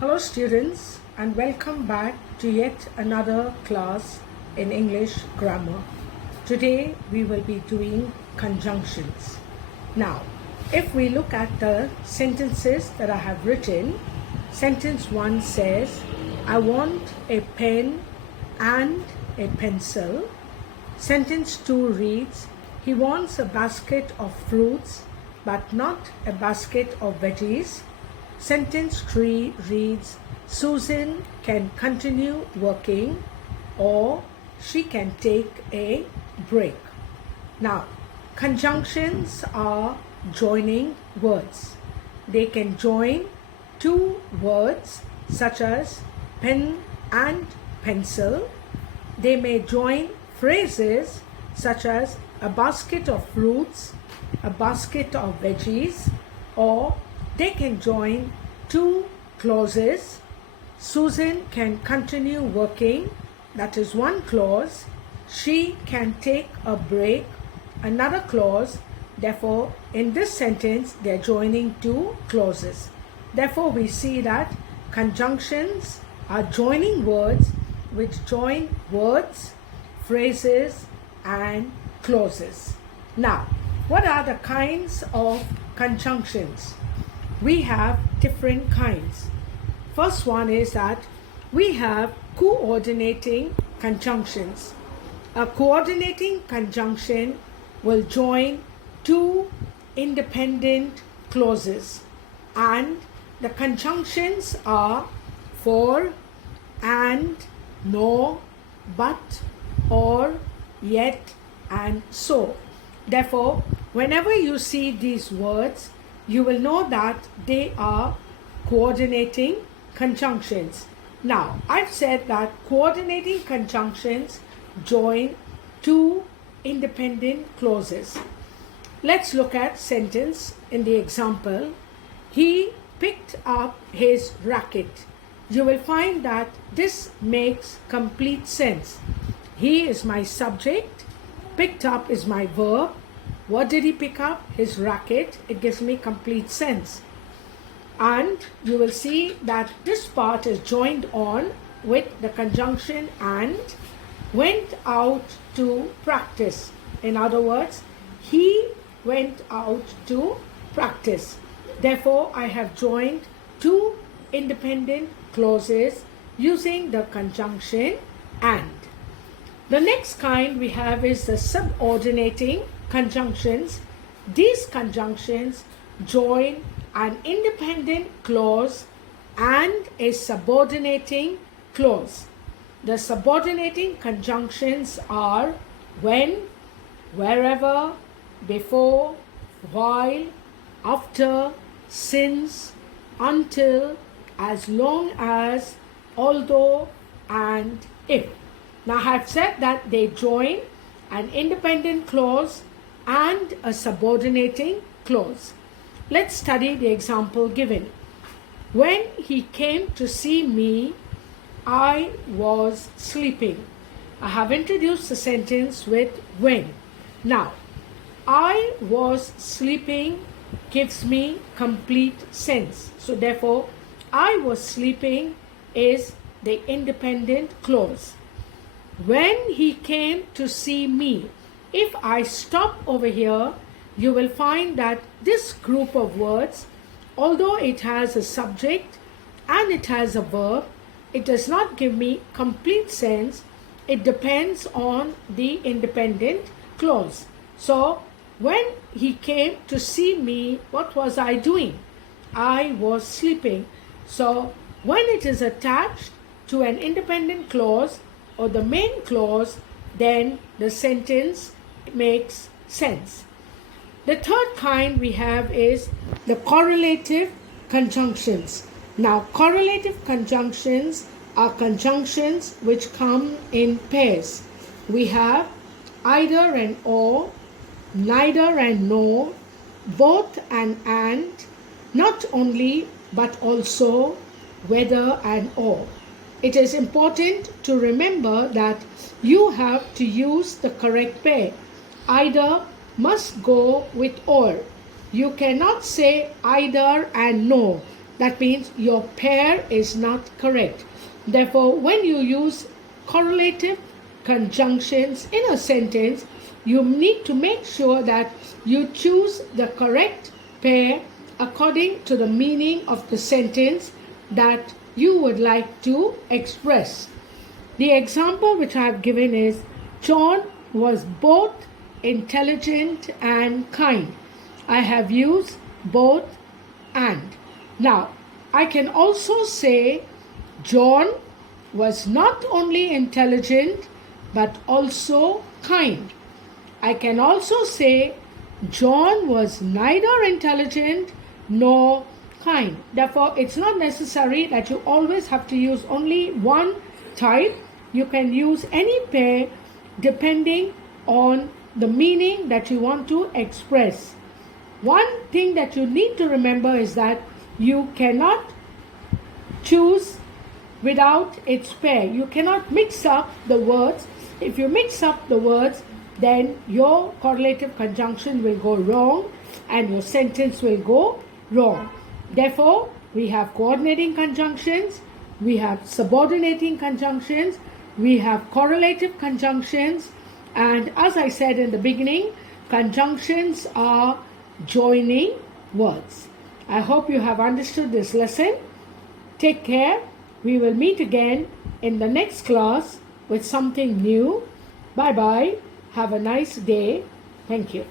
Hello students and welcome back to yet another class in English grammar. Today we will be doing conjunctions. Now, if we look at the sentences that I have written, sentence 1 says, I want a pen and a pencil. Sentence 2 reads, he wants a basket of fruits but not a basket of veggies. Sentence 3 reads, Susan can continue working or she can take a break. Now, conjunctions are joining words. They can join two words such as pen and pencil. They may join phrases such as a basket of fruits, a basket of veggies, or they can join two clauses. Susan can continue working, that is one clause. She can take a break, another clause. Therefore, in this sentence, they are joining two clauses. Therefore, we see that conjunctions are joining words which join words, phrases, and clauses. Now, what are the kinds of conjunctions? We have different kinds. First one is that we have coordinating conjunctions. A coordinating conjunction will join two independent clauses, and the conjunctions are for, and, nor, but, or, yet, and so. Therefore, whenever you see these words, you will know that they are coordinating conjunctions. Now, I've said that coordinating conjunctions join two independent clauses. Let's look at sentence in the example. He picked up his racket. You will find that this makes complete sense. He is my subject. Picked up is my verb. What did he pick up? His racket. It gives me complete sense. And you will see that this part is joined on with the conjunction and. Went out to practice. In other words, he went out to practice. Therefore, I have joined two independent clauses using the conjunction and. The next kind we have is the subordinating conjunctions. These conjunctions join an independent clause and a subordinating clause. The subordinating conjunctions are when, wherever, before, while, after, since, until, as long as, although, and if. Now I have said that they join an independent clause and a subordinating clause. Let's study the example given. When he came to see me, I was sleeping. I have introduced the sentence with when. Now, I was sleeping gives me complete sense. So therefore, I was sleeping is the independent clause. When he came to see me, if I stop over here, you will find that this group of words, although it has a subject and it has a verb, it does not give me complete sense. It depends on the independent clause. So, when he came to see me, what was I doing? I was sleeping. So, when it is attached to an independent clause or the main clause, then the sentence makes sense. The third kind we have is the correlative conjunctions. Now, correlative conjunctions are conjunctions which come in pairs. We have either and or, neither and nor, both and, not only but also, whether and or. It is important to remember that you have to use the correct pair. Either must go with or. You cannot say either and no. That means your pair is not correct. Therefore, when you use correlative conjunctions in a sentence, you need to make sure that you choose the correct pair according to the meaning of the sentence that you would like to express. The example which I have given is John was both intelligent and kind. I have used both and. Now, I can also say John was not only intelligent but also kind. I can also say John was neither intelligent nor kind. Therefore, it's not necessary that you always have to use only one type. You can use any pair depending on the meaning that you want to express. One thing that you need to remember is that you cannot choose without its pair. You cannot mix up the words. If you mix up the words, then your correlative conjunction will go wrong and your sentence will go wrong. Therefore, we have coordinating conjunctions, we have subordinating conjunctions, we have correlative conjunctions, and as I said in the beginning, conjunctions are joining words. I hope you have understood this lesson. Take care. We will meet again in the next class with something new. Bye bye. Have a nice day. Thank you.